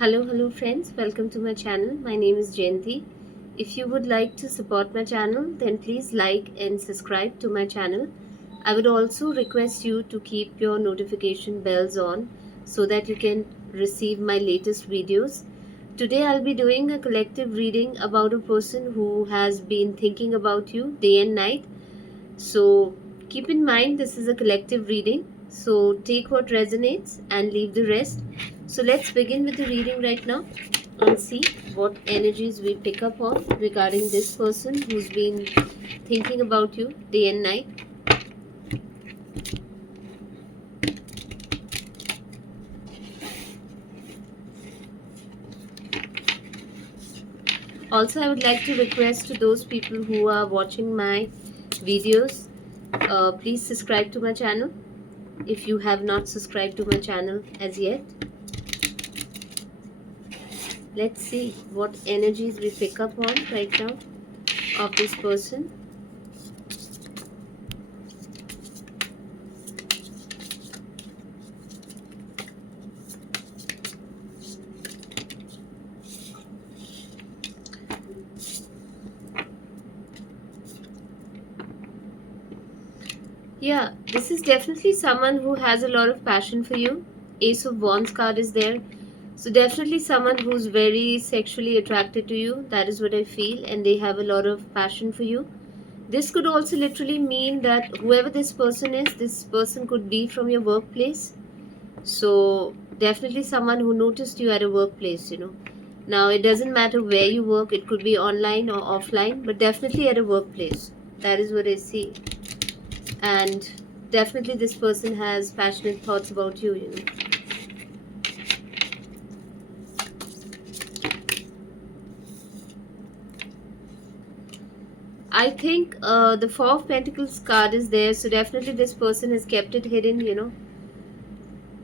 Hello friends, welcome to my channel. My name is Jayanti. If you would like to support my channel, then please like and subscribe to my channel. I would also request you to keep your notification bells on so that you can receive my latest videos. Today I'll be doing a collective reading about a person who has been thinking about you day and night. So keep in mind this is a collective reading. So take what resonates and leave the rest. So let's begin with the reading right now and see what energies we pick up on regarding this person who's been thinking about you day and night. Also, I would like to request to those people who are watching my videos, please subscribe to my channel if you have not subscribed to my channel as yet. Let's see what energies we pick up on right now of this person. Yeah, this is definitely someone who has a lot of passion for you. Ace of Wands card is there. So definitely someone who's very sexually attracted to you. That is what I feel. And they have a lot of passion for you. This could also literally mean that whoever this person is, this person could be from your workplace. So definitely someone who noticed you at a workplace. Now it doesn't matter where you work. It could be online or offline. But definitely at a workplace. That is what I see. And definitely this person has passionate thoughts about you. I think the Four of Pentacles card is there, so definitely this person has kept it hidden.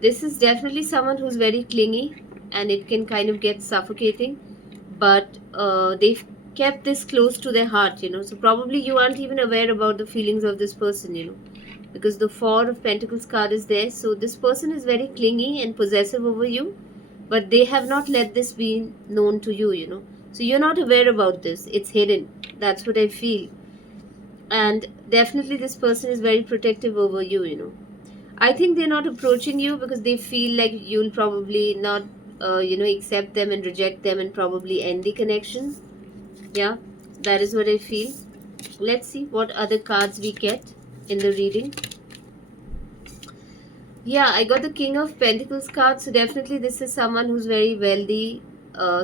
This is definitely someone who's very clingy and it can kind of get suffocating, but they've kept this close to their heart. So probably you aren't even aware about the feelings of this person. Because the Four of Pentacles card is there. So this person is very clingy and possessive over you, but they have not let this be known to you. So you're not aware about this. It's hidden. That's what I feel. And definitely this person is very protective over you. I think they're not approaching you because they feel like you'll probably not, accept them and reject them and probably end the connection. Yeah, that is what I feel. Let's see what other cards we get in the reading. Yeah, I got the King of Pentacles card. So definitely this is someone who's very wealthy,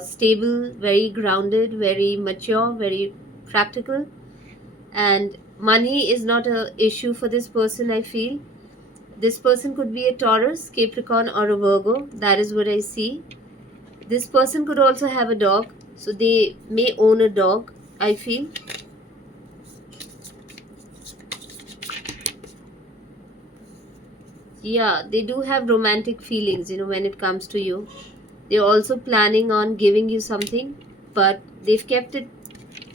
stable, very grounded, very mature, very practical. And money is not a issue for this person, I feel. This person could be a Taurus, Capricorn, or a Virgo. That is what I see. This person could also have a dog. So they may own a dog, I feel. Yeah, they do have romantic feelings, when it comes to you. They're also planning on giving you something, but they've kept it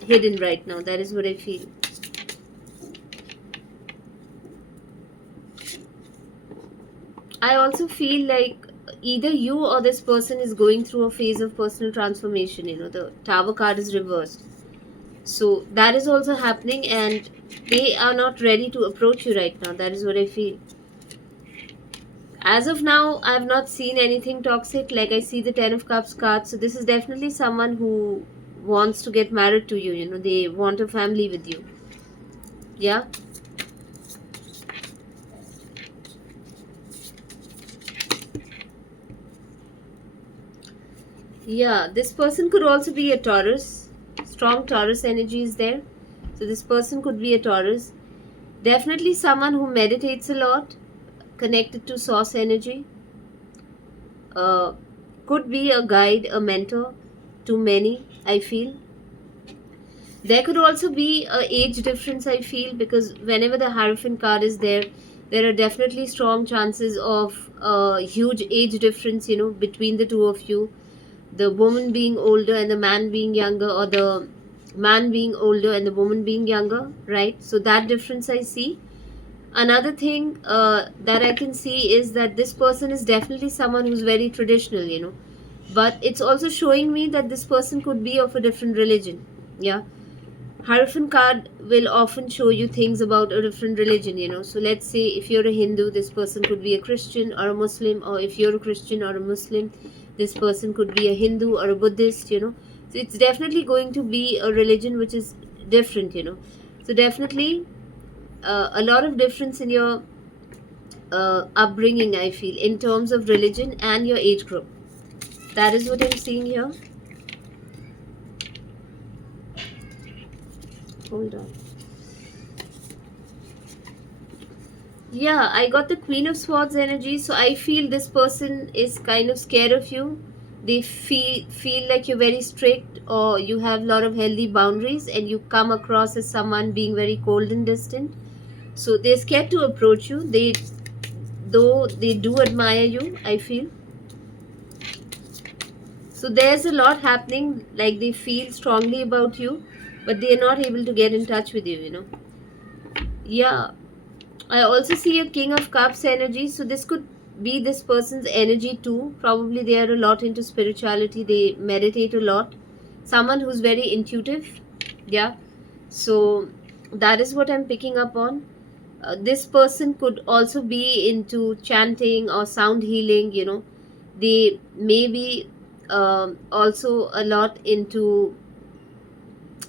hidden right now. That is what I feel. I also feel like either you or this person is going through a phase of personal transformation. The Tower card is reversed. So that is also happening, and they are not ready to approach you right now. That is what I feel. As of now, I have not seen anything toxic. Like I see the Ten of Cups card. So this is definitely someone who wants to get married to you. They want a family with you. Yeah. Yeah, this person could also be a Taurus. Strong Taurus energy is there. So this person could be a Taurus. Definitely someone who meditates a lot, connected to source energy. Uh, could be a guide, a mentor to many, I feel. There could also be a age difference, I feel, because whenever the Hierophant card is there, there are definitely strong chances of a huge age difference, between the two of you. The woman being older and the man being younger, or the man being older and the woman being younger, right? So that difference I see. Another thing that I can see is that this person is definitely someone who's very traditional. but it's also showing me that this person could be of a different religion. Yeah, Hierophant card will often show you things about a different religion. So let's say if you're a Hindu, this person could be a Christian or a Muslim, or if you're a Christian or a Muslim, this person could be a Hindu or a Buddhist. So it's definitely going to be a religion which is different. So definitely a lot of difference in your upbringing, I feel, in terms of religion and your age group. That is what I'm seeing here. Hold on. Yeah, I got the Queen of Swords energy, so I feel this person is kind of scared of you. They feel like you're very strict, or you have a lot of healthy boundaries, and you come across as someone being very cold and distant. So they're scared to approach you. Though they do admire you, I feel. So there's a lot happening, like they feel strongly about you, but they are not able to get in touch with you. Yeah, I also see a King of Cups energy, so this could be this person's energy too. Probably they are a lot into spirituality, they meditate a lot. Someone who's very intuitive, yeah. So that is what I'm picking up on. This person could also be into chanting or sound healing. They may be also a lot into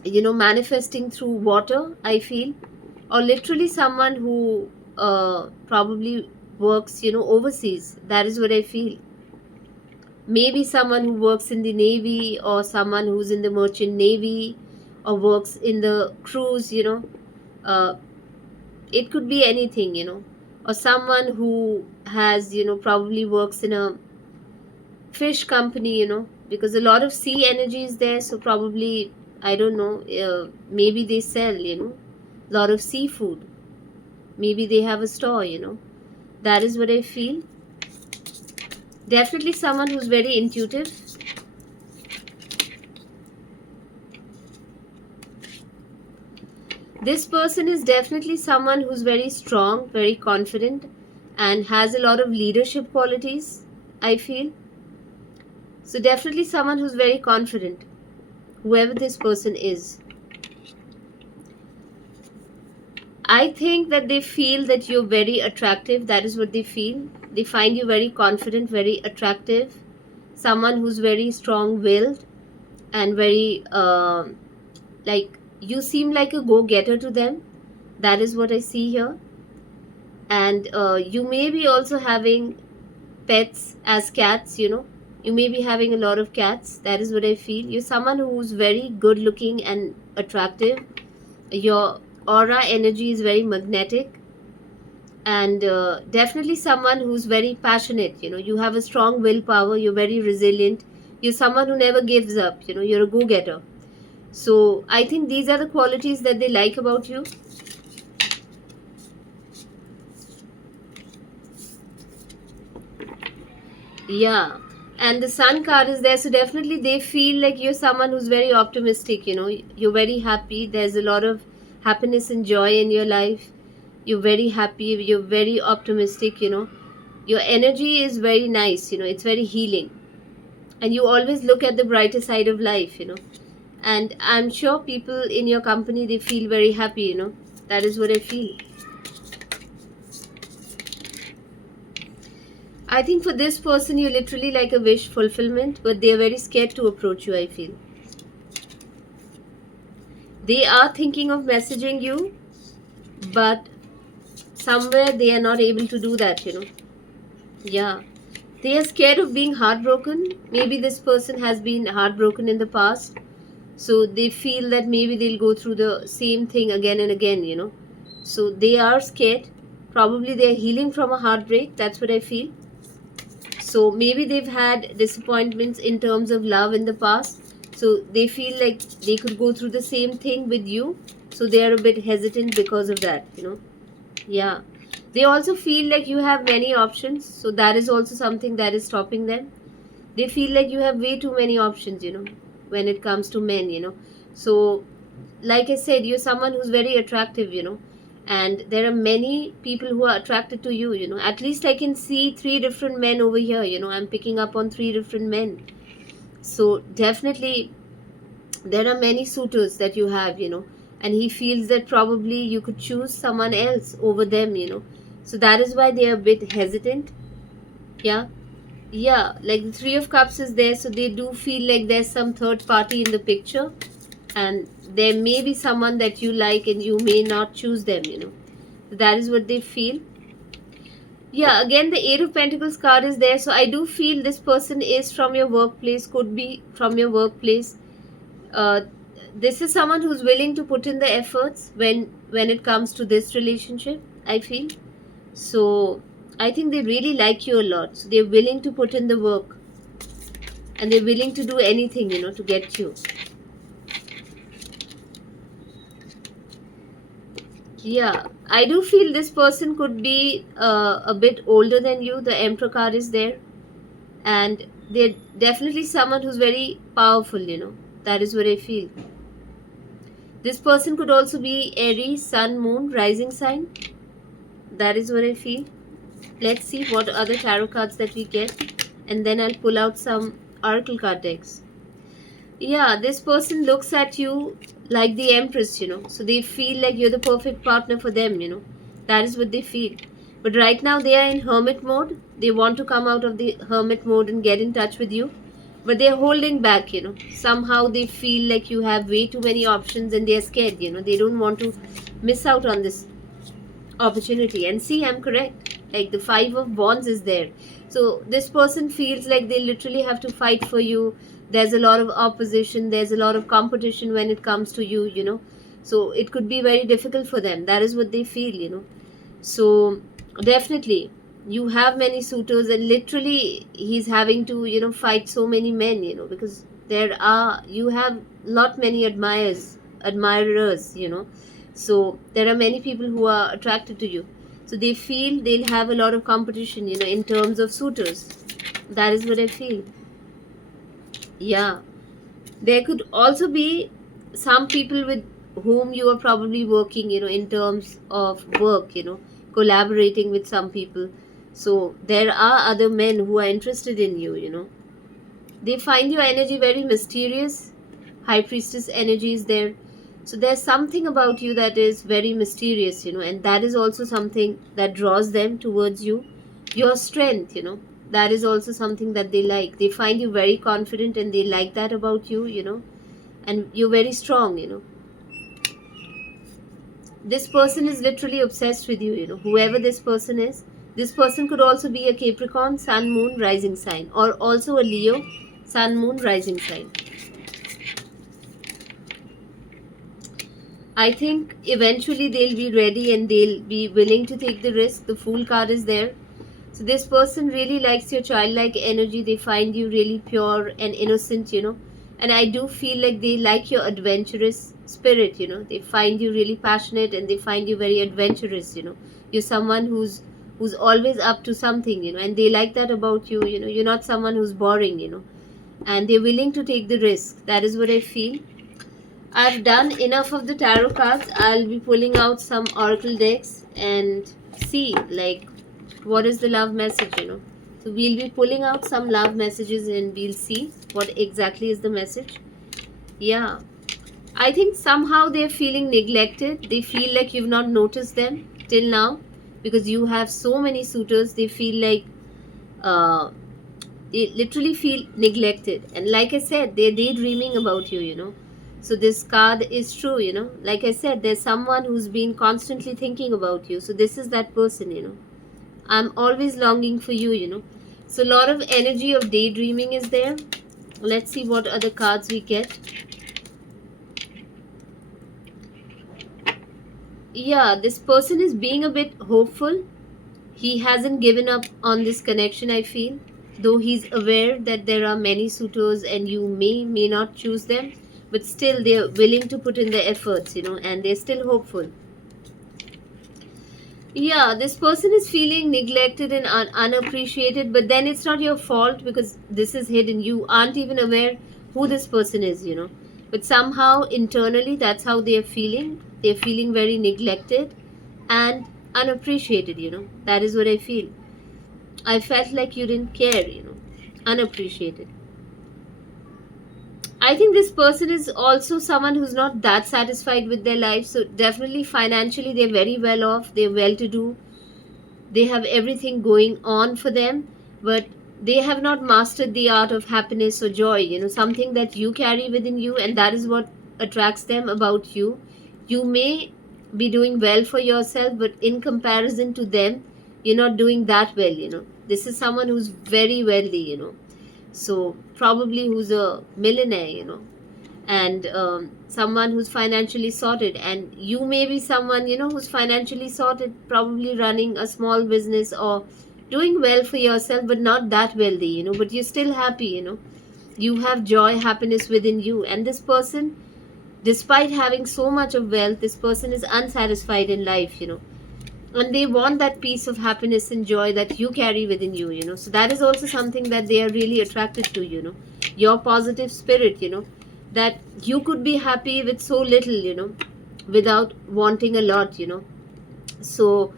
manifesting through water, I feel, or literally someone who probably works overseas. That is what I feel. Maybe someone who works in the navy, or someone who's in the merchant navy, or works in the cruise. uh, it could be anything. Or someone who has probably works in a fish company. Because a lot of sea energy is there, so probably, I don't know, maybe they sell a lot of seafood. Maybe they have a store. That is what I feel. Definitely someone who's very intuitive. This person is definitely someone who's very strong, very confident, and has a lot of leadership qualities, I feel. So definitely someone who's very confident, whoever this person is. I think that they feel that you're very attractive. That is what they feel. They find you very confident, very attractive, someone who's very strong willed, and very, like, you seem like a go getter to them. That is what I see here. And you may be also having pets as cats. You may be having a lot of cats. That is what I feel. You're someone who's very good looking and attractive. Your aura energy is very magnetic, and definitely someone who's very passionate. You have a strong willpower, you're very resilient, you're someone who never gives up. You're a go-getter. So I think these are the qualities that they like about you. Yeah, and the Sun card is there, so definitely they feel like you're someone who's very optimistic. You're very happy, there's a lot of happiness and joy in your life. You're very happy, you're very optimistic. Your energy is very nice. It's very healing, and you always look at the brighter side of life. And I'm sure people in your company, they feel very happy. That is what I feel. I think for this person, you're literally like a wish fulfillment, but they're very scared to approach you, I feel. They are thinking of messaging you, but somewhere they are not able to do that. Yeah, they are scared of being heartbroken. Maybe this person has been heartbroken in the past, so they feel that maybe they'll go through the same thing again and again. So they are scared. Probably they're healing from a heartbreak. That's what I feel. So maybe they've had disappointments in terms of love in the past, so they feel like they could go through the same thing with you, so they are a bit hesitant because of that. Yeah, they also feel like you have many options, so that is also something that is stopping them. They feel like you have way too many options. When it comes to men. So like I said, you're someone who's very attractive. And there are many people who are attracted to you. At least I can see three different men over here. I'm picking up on three different men. So definitely there are many suitors that you have, and he feels that probably you could choose someone else over them, so that is why they are a bit hesitant. Yeah. Yeah, like the Three of Cups is there, so they do feel like there's some third party in the picture, and there may be someone that you like and you may not choose them, so that is what they feel. Yeah, again, the Eight of Pentacles card is there, so I do feel this person is from your workplace, could be from your workplace. uh, this is someone who's willing to put in the efforts when it comes to this relationship, I feel. So I think they really like you a lot, so they're willing to put in the work, and they're willing to do anything, to get you. Yeah, I do feel this person could be a bit older than you. The Emperor card is there, and they're definitely someone who's very powerful, that is what I feel. This person could also be Aries, Sun, Moon, Rising sign. That is what I feel. Let's see what other tarot cards that we get, and then I'll pull out some oracle card decks. Yeah, this person looks at you like the Empress, so they feel like you're the perfect partner for them, that is what they feel. But right now they are in hermit mode. They want to come out of the hermit mode and get in touch with you, but they're holding back, somehow they feel like you have way too many options and they're scared, they don't want to miss out on this opportunity. And see, I'm correct. Like the Five of Wands is there, so this person feels like they literally have to fight for you. There's a lot of opposition, there's a lot of competition when it comes to you, so it could be very difficult for them. That is what they feel, so definitely you have many suitors, and literally he's having to fight so many men, because you have lot many admirers, so there are many people who are attracted to you, so they feel they'll have a lot of competition, in terms of suitors. That is what I feel. Yeah, there could also be some people with whom you are probably working, in terms of work, collaborating with some people. So there are other men who are interested in you, they find your energy very mysterious. High priestess energy is there, so there's something about you that is very mysterious, and that is also something that draws them towards you. Your strength, that is also something that they like. They find you very confident and they like that about you, and you're very strong, this person is literally obsessed with you, whoever this person is. This person could also be a Capricorn, Sun, Moon, Rising sign, or also a Leo, Sun, Moon, Rising sign. I think eventually they'll be ready and they'll be willing to take the risk. The Fool card is there. So this person really likes your childlike energy. They find you really pure and innocent, And I do feel like they like your adventurous spirit, They find you really passionate and they find you very adventurous, You're someone who's always up to something, and they like that about you, You're not someone who's boring, And they're willing to take the risk. That is what I feel. I've done enough of the tarot cards. I'll be pulling out some oracle decks and see like what is the love message, So we'll be pulling out some love messages and we'll see what exactly is the message. Yeah. I think somehow they're feeling neglected. They feel like you've not noticed them till now because you have so many suitors. They feel like uh, they literally feel neglected. And like I said, they're daydreaming about you, So this card is true, Like I said, there's someone who's been constantly thinking about you. So this is that person, I'm always longing for you, So a lot of energy of daydreaming is there. Let's see what other cards we get. Yeah, this person is being a bit hopeful. He hasn't given up on this connection, I feel. Though he's aware that there are many suitors and you may not choose them, but still they're willing to put in the efforts, and they're still hopeful. Yeah, this person is feeling neglected and unappreciated, but then it's not your fault because this is hidden. You aren't even aware who this person is, But somehow internally, that's how they are feeling. They're feeling very neglected and unappreciated, That is what I feel. I felt like you didn't care, unappreciated. I think this person is also someone who's not that satisfied with their life. So definitely financially they're very well off, they're well to do, they have everything going on for them, but they have not mastered the art of happiness or joy, something that you carry within you, and that is what attracts them about you. You may be doing well for yourself, but in comparison to them, you're not doing that well. This is someone who's very wealthy, so probably who's a millionaire, and someone who's financially sorted, and you may be someone who's financially sorted, probably running a small business or doing well for yourself, but not that wealthy, but you're still happy, you have joy, happiness within you. And this person, despite having so much of wealth, this person is unsatisfied in life, and they want that piece of happiness and joy that you carry within you, so that is also something that they are really attracted to, your positive spirit, that you could be happy with so little, without wanting a lot, so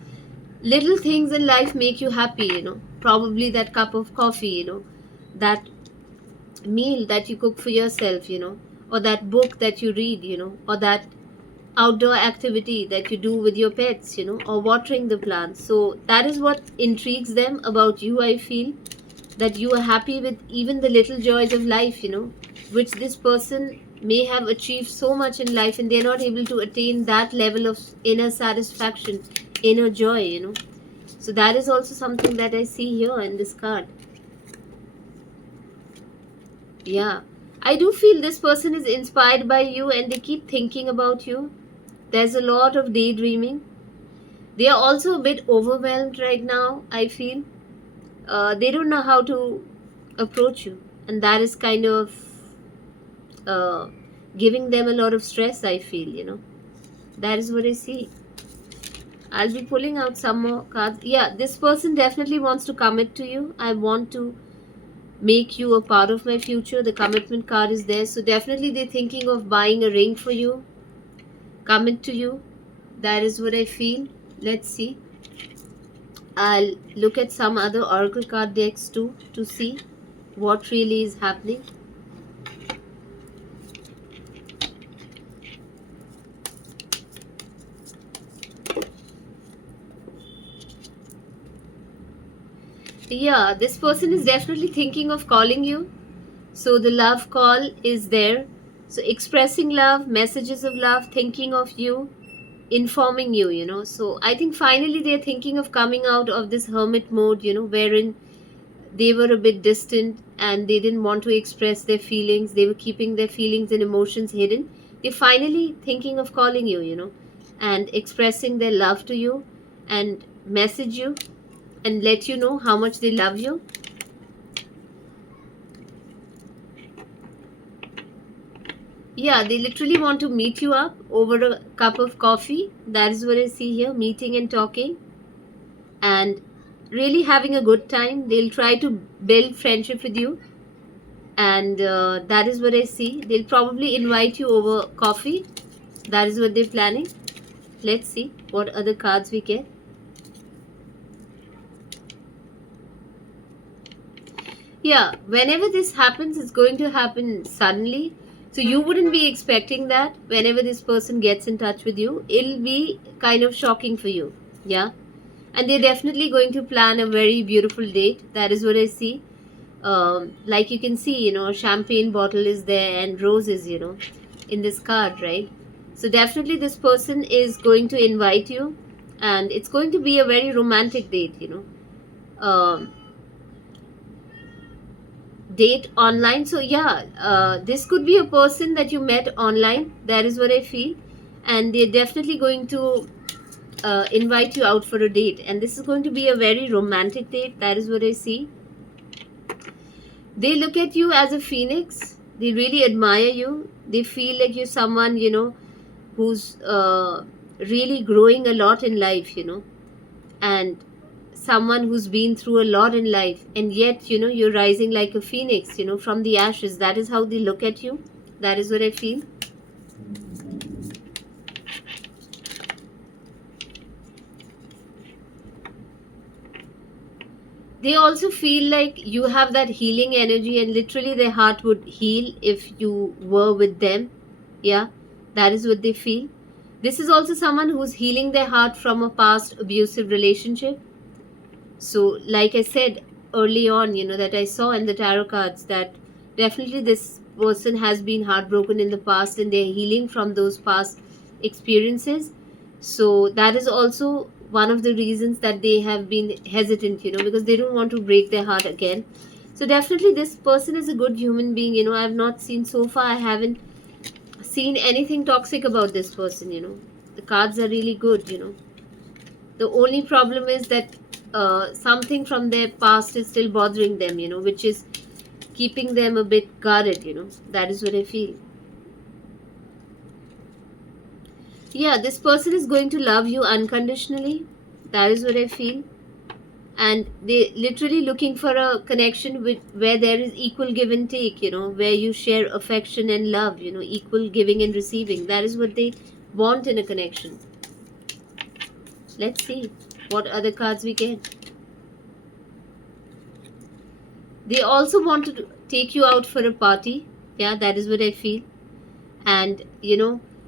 little things in life make you happy, probably that cup of coffee, that meal that you cook for yourself, or that book that you read, or that outdoor activity that you do with your pets, or watering the plants. So that is what intrigues them about you, I feel, that you are happy with even the little joys of life, which this person may have achieved so much in life and they're not able to attain that level of inner satisfaction, inner joy, So that is also something that I see here in this card. Yeah. I do feel this person is inspired by you and they keep thinking about you. There's a lot of daydreaming. They are also a bit overwhelmed right now, I feel. They don't know how to approach you, and that is kind of uh, giving them a lot of stress, I feel, That is what I see. I'll be pulling out some more cards. Yeah, this person definitely wants to commit to you. I want to make you a part of my future. The commitment card is there. So definitely they're thinking of buying a ring for you, commit to you. That is what I feel. Let's see. I'll look at some other oracle card decks too to see what really is happening. Yeah, this person is definitely thinking of calling you. So the love call is there. So expressing love, messages of love, thinking of you, informing you, So I think finally they're thinking of coming out of this hermit mode, wherein they were a bit distant and they didn't want to express their feelings. They were keeping their feelings and emotions hidden. They're finally thinking of calling you, and expressing their love to you and message you and let you know how much they love you. Yeah, they literally want to meet you up over a cup of coffee. That is what I see here, meeting and talking and really having a good time. They'll try to build friendship with you, and that is what I see. They'll probably invite you over coffee. That is what they're planning. Let's see what other cards we get. Yeah, whenever this happens, it's going to happen suddenly. So you wouldn't be expecting that. Whenever this person gets in touch with you, it'll be kind of shocking for you. Yeah. And they're definitely going to plan a very beautiful date. That is what I see. Like you can see, a champagne bottle is there and roses, in this card, right? So definitely this person is going to invite you, and it's going to be a very romantic date, date online. So yeah, this could be a person that you met online. That is what I feel, and they're definitely going to invite you out for a date, and this is going to be a very romantic date. That is what I see. They look at you as a phoenix. They really admire you. They feel like you're someone, who's really growing a lot in life, and someone who's been through a lot in life, and yet, you're rising like a phoenix, from the ashes. That is how they look at you. That is what I feel. They also feel like you have that healing energy, and literally their heart would heal if you were with them. Yeah, that is what they feel. This is also someone who's healing their heart from a past abusive relationship. So, like I said early on, that I saw in the tarot cards, that definitely this person has been heartbroken in the past and they're healing from those past experiences. So, that is also one of the reasons that they have been hesitant, because they don't want to break their heart again. So, definitely, this person is a good human being. I have not seen so far, I haven't seen anything toxic about this person. The cards are really good. The only problem is that something from their past is still bothering them, which is keeping them a bit guarded. That is what I feel. Yeah, this person is going to love you unconditionally. That is what I feel. And they literally looking for a connection with where there is equal give and take, where you share affection and love, equal giving and receiving. That is what they want in a connection. Let's see what other cards we get. They also want to take you out for a party. Yeah, that is what I feel. And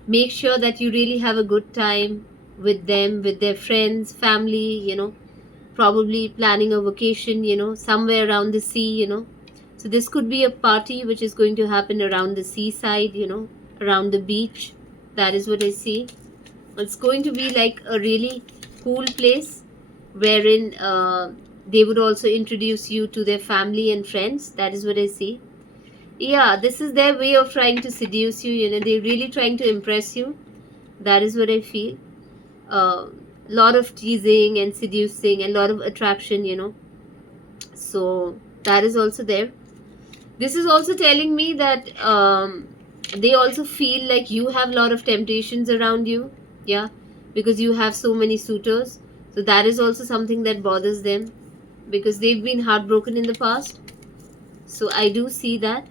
make sure that you really have a good time with them, with their friends, family, probably planning a vacation, somewhere around the sea. So this could be a party which is going to happen around the seaside, around the beach. That is what I see. It's going to be like a really cool place wherein they would also introduce you to their family and friends. That is what I see. Yeah, this is their way of trying to seduce you. They're really trying to impress you. That is what I feel. A lot of teasing and seducing and a lot of attraction. So that is also there. This is also telling me that they also feel like you have a lot of temptations around you. Yeah, because you have so many suitors. So that is also something that bothers them, because they've been heartbroken in the past. So I do see that.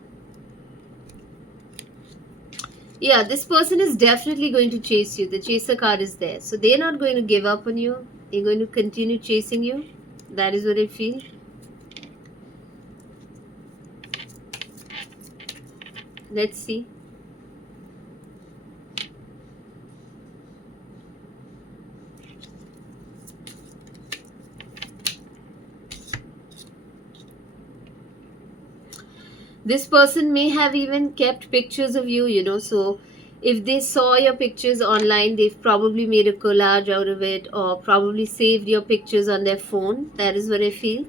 Yeah, this person is definitely going to chase you. The chaser card is there. So they're not going to give up on you. They're going to continue chasing you. That is what I feel. Let's see. This person may have even kept pictures of you. So if they saw your pictures online, they've probably made a collage out of it, or probably saved your pictures on their phone. That is what I feel.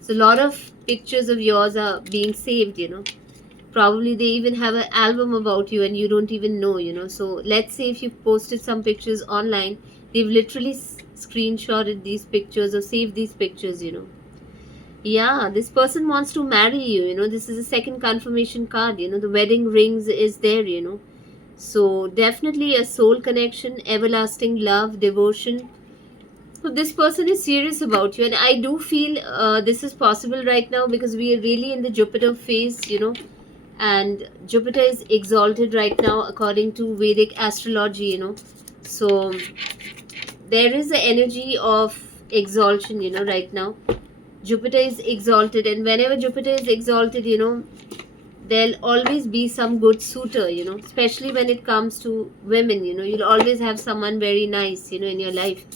So a lot of pictures of yours are being saved. Probably they even have an album about you and you don't even know. So let's say if you've posted some pictures online, they've literally screenshotted these pictures or saved these pictures. Yeah, this person wants to marry you. This is a second confirmation card. The wedding rings is there. So definitely a soul connection, everlasting love, devotion. So this person is serious about you, and I do feel this is possible right now because we are really in the Jupiter phase. And Jupiter is exalted right now according to Vedic astrology. So there is an energy of exaltation, right now. Jupiter is exalted, and whenever Jupiter is exalted, there'll always be some good suitor, especially when it comes to women. You'll always have someone very nice, in your life.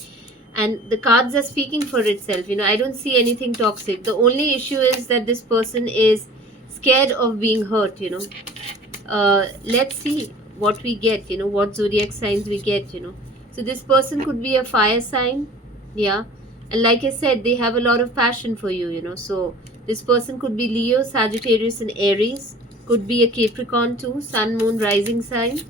And the cards are speaking for itself. I don't see anything toxic. The only issue is that this person is scared of being hurt. Let's see what we get, what zodiac signs we get. So this person could be a fire sign. Yeah, and like I said, they have a lot of passion for you. So this person could be Leo, Sagittarius and Aries. Could be a Capricorn too, Sun, Moon, Rising sign.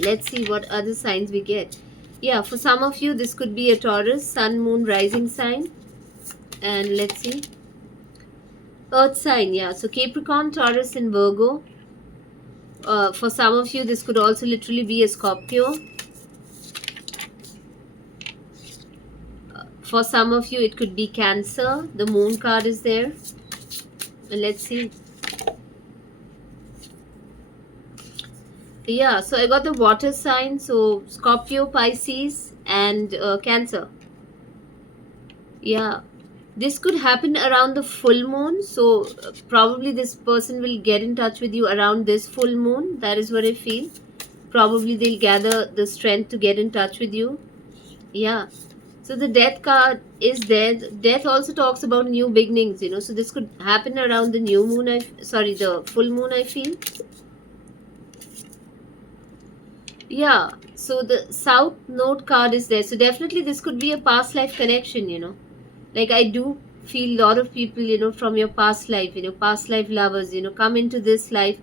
Let's see what other signs we get. Yeah, for some of you this could be a Taurus, Sun, Moon, Rising sign. And let's see, Earth sign. Yeah, so Capricorn, Taurus and Virgo. For some of you this could also literally be a Scorpio. For some of you it could be Cancer. The Moon card is there. And let's see. Yeah, so I got the water sign. So Scorpio, Pisces and Cancer. Yeah, This could happen around the full moon, so probably this person will get in touch with you around this full moon. That is what I feel. Probably they'll gather the strength to get in touch with you. Yeah. So the death card is there. Death also talks about new beginnings, So this could happen around the new moon. Sorry, the full moon. I feel. Yeah. So the South Node card is there. So definitely this could be a past life connection. Like I do feel a lot of people, from your past life, past life lovers, come into this life,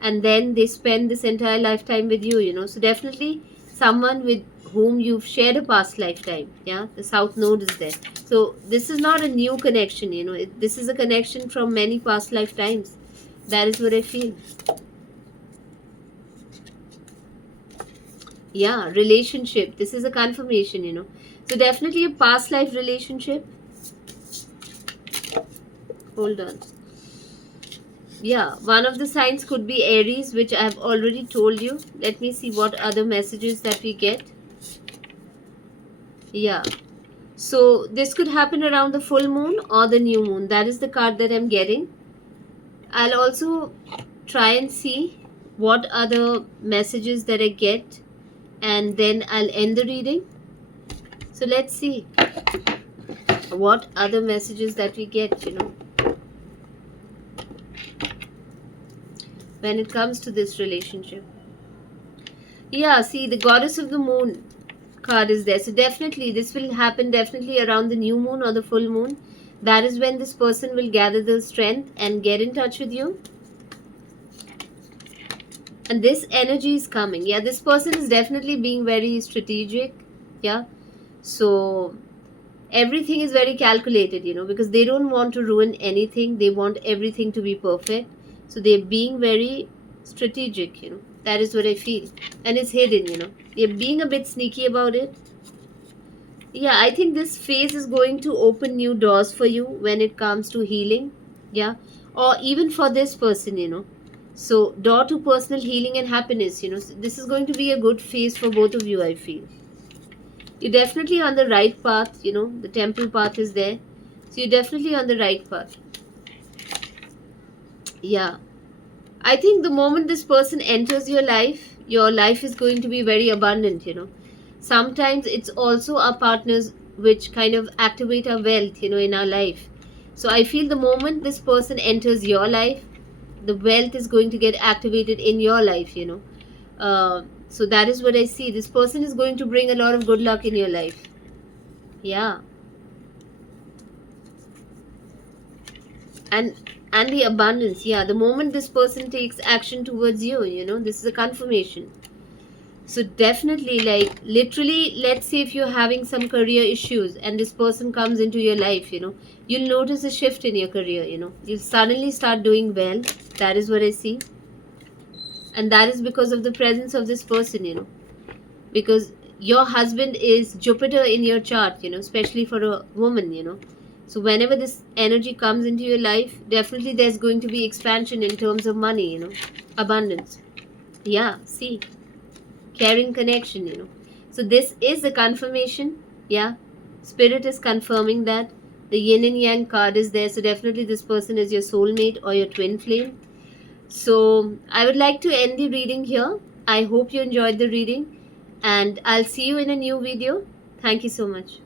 and then they spend this entire lifetime with you. So definitely someone with whom you've shared a past lifetime. Yeah, the South Node is there. So this is not a new connection. This is a connection from many past lifetimes. That is what I feel. Yeah, relationship, this is a confirmation. So definitely a past life relationship. Hold on. Yeah, one of the signs could be Aries, which I have already told you. Let me see what other messages that we get. Yeah. So this could happen around the full moon or the new moon. That is the card that I'm getting. I'll also try and see what other messages that I get, and then I'll end the reading. So let's see what other messages that we get, when it comes to this relationship. Yeah, see, the goddess of the moon card is there. So definitely this will happen definitely around the new moon or the full moon. That is when this person will gather the strength and get in touch with you. And this energy is coming. Yeah, this person is definitely being very strategic. Yeah. So everything is very calculated, because they don't want to ruin anything. They want everything to be perfect. So they're being very strategic. That is what I feel. And it's hidden. They're being a bit sneaky about it. Yeah, I think this phase is going to open new doors for you when it comes to healing. Yeah. Or even for this person. So, door to personal healing and happiness. So this is going to be a good phase for both of you, I feel. You're definitely on the right path. The temple path is there. So, you're definitely on the right path. Yeah. I think the moment this person enters your life is going to be very abundant. Sometimes it's also our partners which kind of activate our wealth, in our life. So I feel the moment this person enters your life, the wealth is going to get activated in your life. So that is what I see. This person is going to bring a lot of good luck in your life. Yeah. and and the abundance. Yeah, the moment this person takes action towards you, this is a confirmation. So definitely, like, literally, let's say if you're having some career issues and this person comes into your life, you'll notice a shift in your career. You'll suddenly start doing well. That is what I see. And that is because of the presence of this person. Because your husband is Jupiter in your chart, especially for a woman. So whenever this energy comes into your life, definitely there's going to be expansion in terms of money, abundance. Yeah, see, caring connection. So this is a confirmation. Yeah, spirit is confirming that. The yin and yang card is there. So definitely this person is your soulmate or your twin flame. So I would like to end the reading here. I hope you enjoyed the reading, and I'll see you in a new video. Thank you so much.